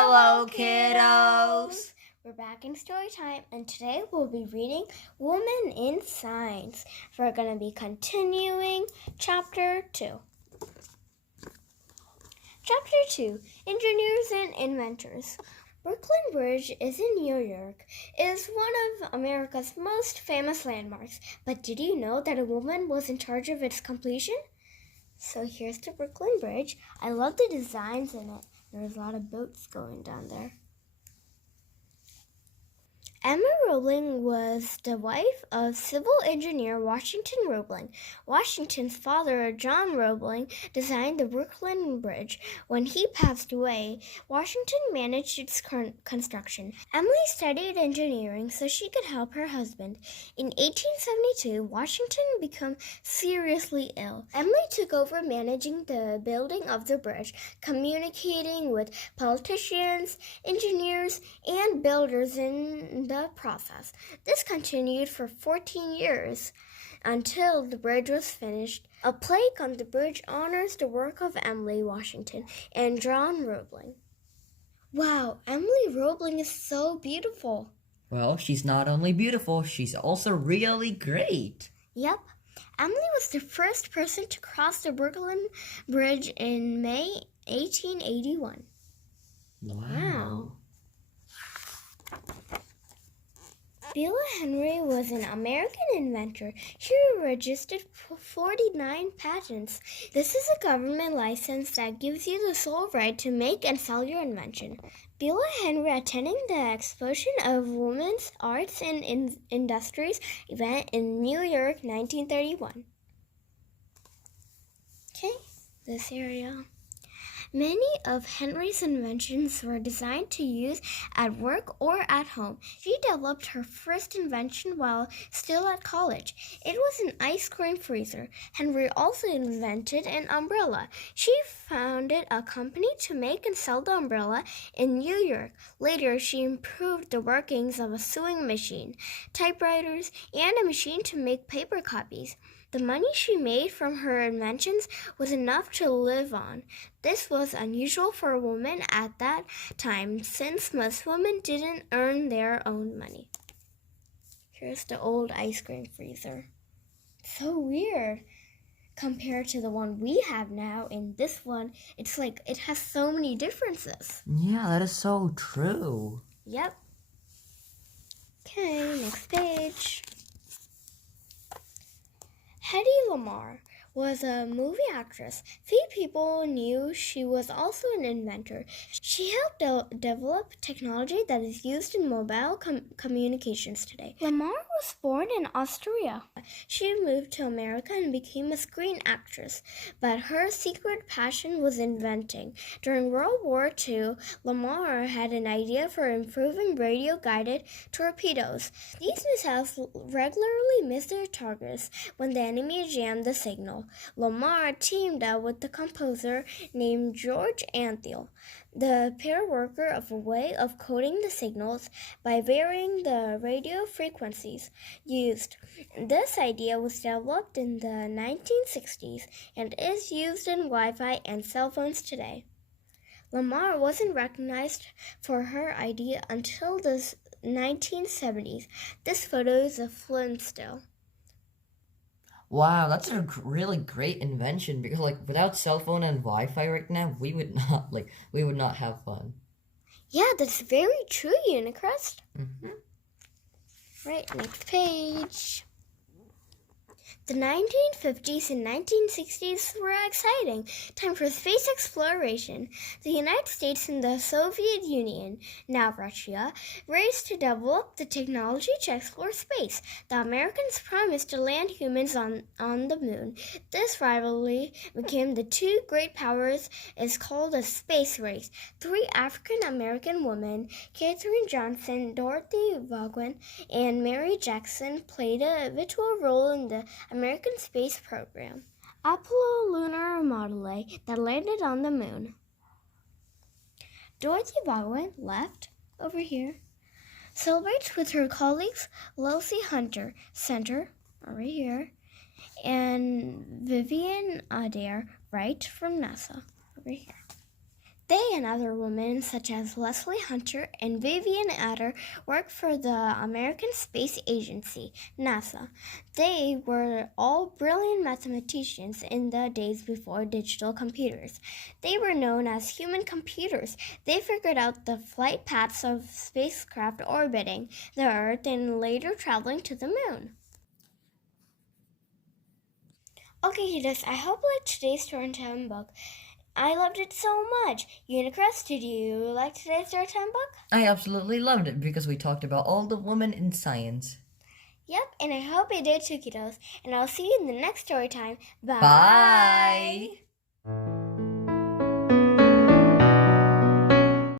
Hello, kiddos! We're back in story time, and today we'll be reading Women in Science. We're going to be continuing Chapter 2. Chapter 2, Engineers and Inventors. Brooklyn Bridge is in New York. It is one of America's most famous landmarks. But did you know that a woman was in charge of its completion? So here's the Brooklyn Bridge. I love the designs in it. There's a lot of boats going down there. Emma Roebling was the wife of civil engineer Washington Roebling. Washington's father, John Roebling, designed the Brooklyn Bridge. When he passed away, Washington managed its construction. Emily studied engineering so she could help her husband. In 1872, Washington became seriously ill. Emily took over managing the building of the bridge, communicating with politicians, engineers, and builders in the process. This continued for 14 years until the bridge was finished. A plaque on the bridge honors the work of Emily Washington and John Roebling. Wow, Emily Roebling is so beautiful. Well, she's not only beautiful, she's also really great. Yep. Emily was the first person to cross the Brooklyn Bridge in May 1881. Wow. Bella Henry was an American inventor. She registered 49 patents. This is a government license that gives you the sole right to make and sell your invention. Bella Henry attending the Explosion of Women's Arts and Industries event in New York, 1931. Okay, this area. Many of Henry's inventions were designed to use at work or at home. She developed her first invention while still at college. It was an ice cream freezer. Henry also invented an umbrella. She founded a company to make and sell the umbrella in New York. Later, she improved the workings of a sewing machine, typewriters, and a machine to make paper copies. The money she made from her inventions was enough to live on. This was unusual for a woman at that time, since most women didn't earn their own money. Here's the old ice cream freezer. So weird compared to the one we have now. In this one, it's like it has so many differences. Yeah, that is so true. Yep. Okay, next page. Hedy Lamarr was a movie actress. Few people knew she was also an inventor. She helped develop technology that is used in mobile communications today. Lamarr was born in Austria. She moved to America and became a screen actress, but her secret passion was inventing. During World War II, Lamarr had an idea for improving radio-guided torpedoes. These missiles regularly missed their targets when the enemy jammed the signal. Lamarr teamed up with the composer named George Antheil. The pair worked a way of coding the signals by varying the radio frequencies used. This idea was developed in the 1960s and is used in Wi-Fi and cell phones today. Lamarr wasn't recognized for her idea until the 1970s. This photo is a film still. Wow, that's a really great invention because without cell phone and Wi-Fi right now, we would not have fun. Yeah, that's very true, Unicrest. Mm-hmm. Right, next page. The 1950s and 1960s were exciting. Time for space exploration. The United States and the Soviet Union, now Russia, raced to develop the technology to explore space. The Americans promised to land humans on the moon. This rivalry became the two great powers is called a space race. Three African-American women, Katherine Johnson, Dorothy Vaughan, and Mary Jackson, played a vital role in the American space program. Apollo lunar module that landed on the moon. Dorothy Vaughan, left over here, celebrates with her colleagues Lucy Hunter, center, over here, and Vivian Adair, right, from NASA, over here. They and other women, such as Leslie Hunter and Vivian Adder, worked for the American Space Agency, NASA. They were all brilliant mathematicians in the days before digital computers. They were known as human computers. They figured out the flight paths of spacecraft orbiting the Earth and later traveling to the moon. Okay, kiddos, I hope you liked today's storytime book. I loved it so much. Unicrest, did you like today's storytime book? I absolutely loved it because we talked about all the women in science. Yep, and I hope you did too, kiddos. And I'll see you in the next story time. Bye! Bye!